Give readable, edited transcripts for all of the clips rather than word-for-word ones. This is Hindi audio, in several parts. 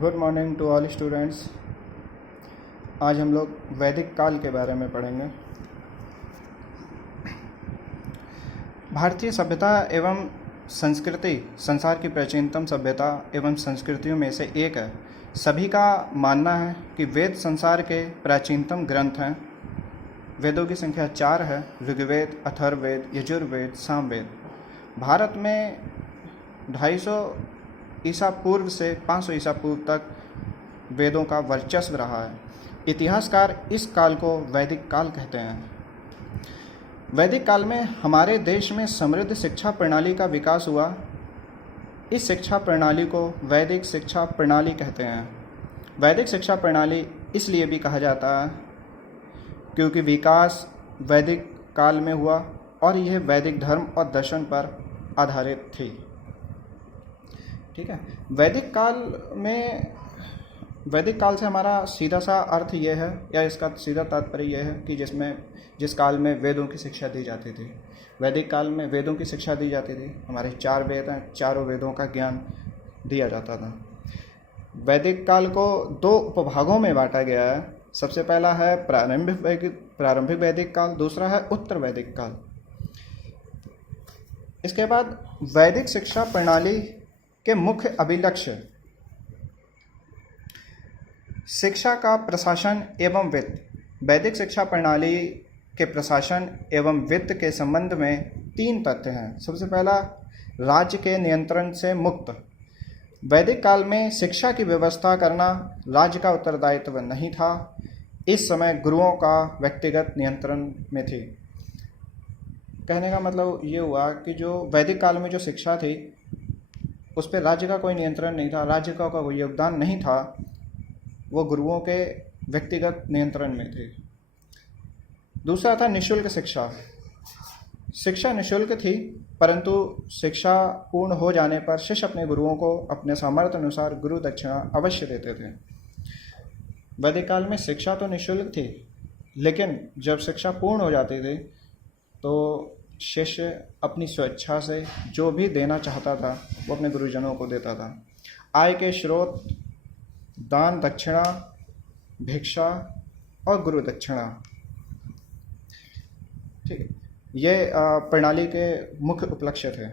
Good morning to all students. आज हम लोग वैदिक काल के बारे में पढ़ेंगे। भारतीय सभ्यता एवं संस्कृति संसार की प्राचीनतम सभ्यता एवं संस्कृतियों में से एक है। सभी का मानना है कि वेद संसार के प्राचीनतम ग्रंथ हैं। वेदों की संख्या 4 है: ऋग्वेद, अथर्ववेद, यजुर्वेद, सामवेद। भारत में 250 ईसा पूर्व से 500 ईसा पूर्व तक वेदों का वर्चस्व रहा है। इतिहासकार इस काल को वैदिक काल कहते हैं। वैदिक काल में हमारे देश में समृद्ध शिक्षा प्रणाली का विकास हुआ। इस शिक्षा प्रणाली को वैदिक शिक्षा प्रणाली कहते हैं। वैदिक शिक्षा प्रणाली इसलिए भी कहा जाता है क्योंकि विकास वैदिक काल में हुआ और यह वैदिक धर्म और दर्शन पर आधारित थी। ठीक है। वैदिक काल से हमारा सीधा सा अर्थ यह है, या इसका सीधा तात्पर्य यह है कि जिस काल में वेदों की शिक्षा दी जाती थी। वैदिक काल में वेदों की शिक्षा दी जाती थी। हमारे 4 वेद हैं, चारों वेदों का ज्ञान दिया जाता था। वैदिक काल को 2 उपभागों में बांटा गया है। सबसे पहला है प्रारंभिक वैदिक काल, दूसरा है उत्तर वैदिक काल। इसके बाद वैदिक शिक्षा प्रणाली के मुख्य अभिलक्ष्य: शिक्षा का प्रशासन एवं वित्त। वैदिक शिक्षा प्रणाली के प्रशासन एवं वित्त के संबंध में 3 तथ्य हैं। सबसे पहला, राज्य के नियंत्रण से मुक्त। वैदिक काल में शिक्षा की व्यवस्था करना राज्य का उत्तरदायित्व नहीं था। इस समय गुरुओं का व्यक्तिगत नियंत्रण में थी। कहने का मतलब ये हुआ कि जो वैदिक काल में जो शिक्षा थी उस पर राज्य का कोई नियंत्रण नहीं था, राज्य का कोई योगदान नहीं था, वो गुरुओं के व्यक्तिगत नियंत्रण में थी। दूसरा था निःशुल्क शिक्षा। शिक्षा निःशुल्क थी, परंतु शिक्षा पूर्ण हो जाने पर शिष्य अपने गुरुओं को अपने सामर्थ्य अनुसार गुरु दक्षिणा अवश्य देते थे। वैदिक काल में शिक्षा तो निःशुल्क थी, लेकिन जब शिक्षा पूर्ण हो जाती थी तो शिष्य अपनी स्वेच्छा से जो भी देना चाहता था वो अपने गुरुजनों को देता था। आय के स्रोत दान, दक्षिणा, भिक्षा और गुरु दक्षिणा। ठीक है, ये प्रणाली के मुख्य उपलक्ष्य थे।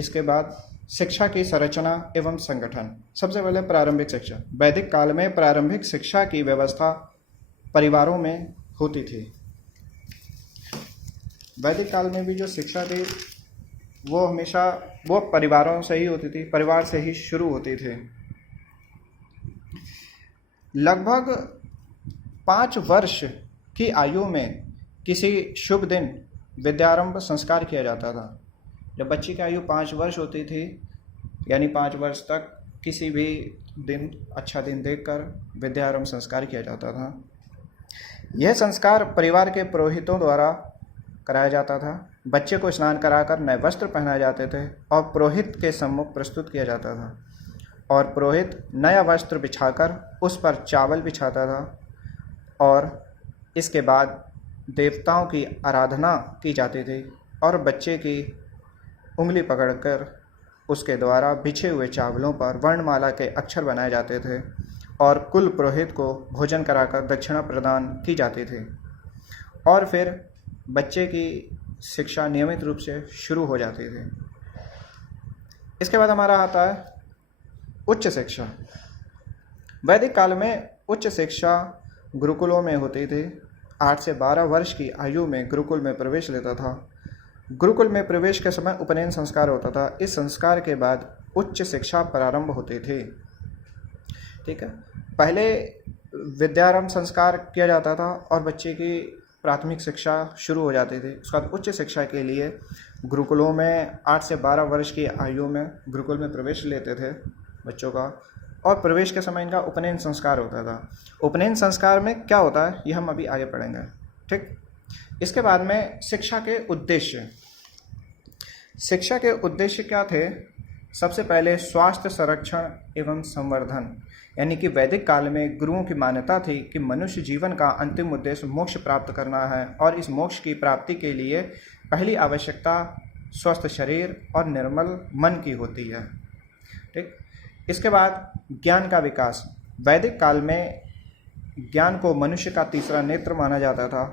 इसके बाद शिक्षा की संरचना एवं संगठन। सबसे पहले प्रारंभिक शिक्षा। वैदिक काल में प्रारंभिक शिक्षा की व्यवस्था परिवारों में होती थी। वैदिक काल में भी जो शिक्षा थी वो हमेशा परिवारों से ही होती थी, परिवार से ही शुरू होती थी। लगभग 5 वर्ष की आयु में किसी शुभ दिन विद्यारंभ संस्कार किया जाता था। जब बच्ची की आयु 5 वर्ष होती थी, यानी 5 वर्ष तक किसी भी दिन, अच्छा दिन देखकर विद्यारंभ संस्कार किया जाता था। यह संस्कार परिवार के पुरोहितों द्वारा कराया जाता था। बच्चे को स्नान कराकर नए वस्त्र पहनाए जाते थे और पुरोहित के सम्मुख प्रस्तुत किया जाता था, और पुरोहित नया वस्त्र बिछाकर उस पर चावल बिछाता था और इसके बाद देवताओं की आराधना की जाती थी और बच्चे की उंगली पकड़कर उसके द्वारा बिछे हुए चावलों पर वर्णमाला के अक्षर बनाए जाते थे और कुल पुरोहित को भोजन कराकर दक्षिणा प्रदान की जाती थी, और फिर बच्चे की शिक्षा नियमित रूप से शुरू हो जाती थी। इसके बाद हमारा आता है उच्च शिक्षा। वैदिक काल में उच्च शिक्षा गुरुकुलों में होती थी। 8 से 12 वर्ष की आयु में गुरुकुल में प्रवेश लेता था। गुरुकुल में प्रवेश के समय उपनयन संस्कार होता था। इस संस्कार के बाद उच्च शिक्षा प्रारंभ होती थी। ठीक है, पहले विद्यारंभ संस्कार किया जाता था और बच्चे की प्राथमिक शिक्षा शुरू हो जाती थी। उसके बाद उच्च शिक्षा के लिए गुरुकुलों में 8 से 12 वर्ष की आयु में गुरुकुल में प्रवेश लेते थे बच्चों का, और प्रवेश के समय इनका उपनयन संस्कार होता था। उपनयन संस्कार में क्या होता है ये हम अभी आगे पढ़ेंगे। ठीक, इसके बाद में शिक्षा के उद्देश्य। शिक्षा के उद्देश्य क्या थे? सबसे पहले स्वास्थ्य संरक्षण एवं संवर्धन, यानी कि वैदिक काल में गुरुओं की मान्यता थी कि मनुष्य जीवन का अंतिम उद्देश्य मोक्ष प्राप्त करना है, और इस मोक्ष की प्राप्ति के लिए पहली आवश्यकता स्वस्थ शरीर और निर्मल मन की होती है। ठीक, इसके बाद ज्ञान का विकास। वैदिक काल में ज्ञान को मनुष्य का तीसरा नेत्र माना जाता था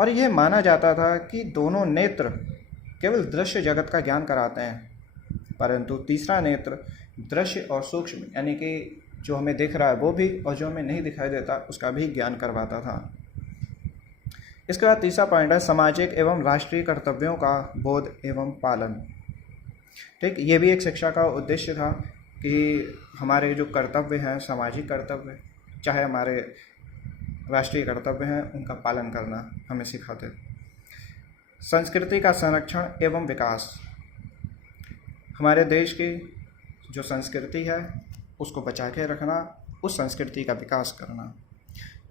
और यह माना जाता था कि दोनों नेत्र केवल दृश्य जगत का ज्ञान कराते हैं, परंतु तीसरा नेत्र दृश्य और सूक्ष्म यानी कि जो हमें दिख रहा है वो भी और जो हमें नहीं दिखाई देता उसका भी ज्ञान करवाता था। इसके बाद तीसरा पॉइंट है सामाजिक एवं राष्ट्रीय कर्तव्यों का बोध एवं पालन। ठीक, ये भी एक शिक्षा का उद्देश्य था कि हमारे जो कर्तव्य हैं, सामाजिक कर्तव्य चाहे हमारे राष्ट्रीय कर्तव्य हैं, उनका पालन करना हमें सिखाते। संस्कृति का संरक्षण एवं विकास। हमारे देश की जो संस्कृति है उसको बचा के रखना, उस संस्कृति का विकास करना।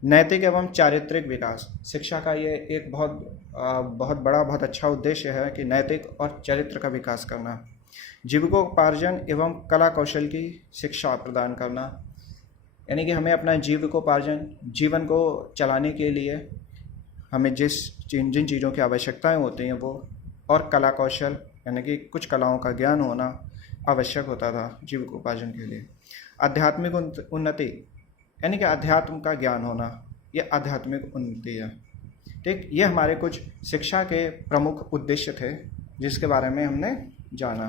नैतिक एवं चारित्रिक विकास। शिक्षा का ये एक बहुत बड़ा बहुत अच्छा उद्देश्य है कि नैतिक और चरित्र का विकास करना। जीविकोपार्जन एवं कला कौशल की शिक्षा प्रदान करना, यानी कि हमें अपना जीविकोपार्जन, जीवन को चलाने के लिए हमें जिन चीज़ों की आवश्यकताएं होती हैं वो, और कला कौशल यानी कि कुछ कलाओं का ज्ञान होना आवश्यक होता था जीविकोपार्जन के लिए। आध्यात्मिक उन्नति यानी कि अध्यात्म का ज्ञान होना, ये आध्यात्मिक उन्नति है। ठीक, ये हमारे कुछ शिक्षा के प्रमुख उद्देश्य थे जिसके बारे में हमने जाना।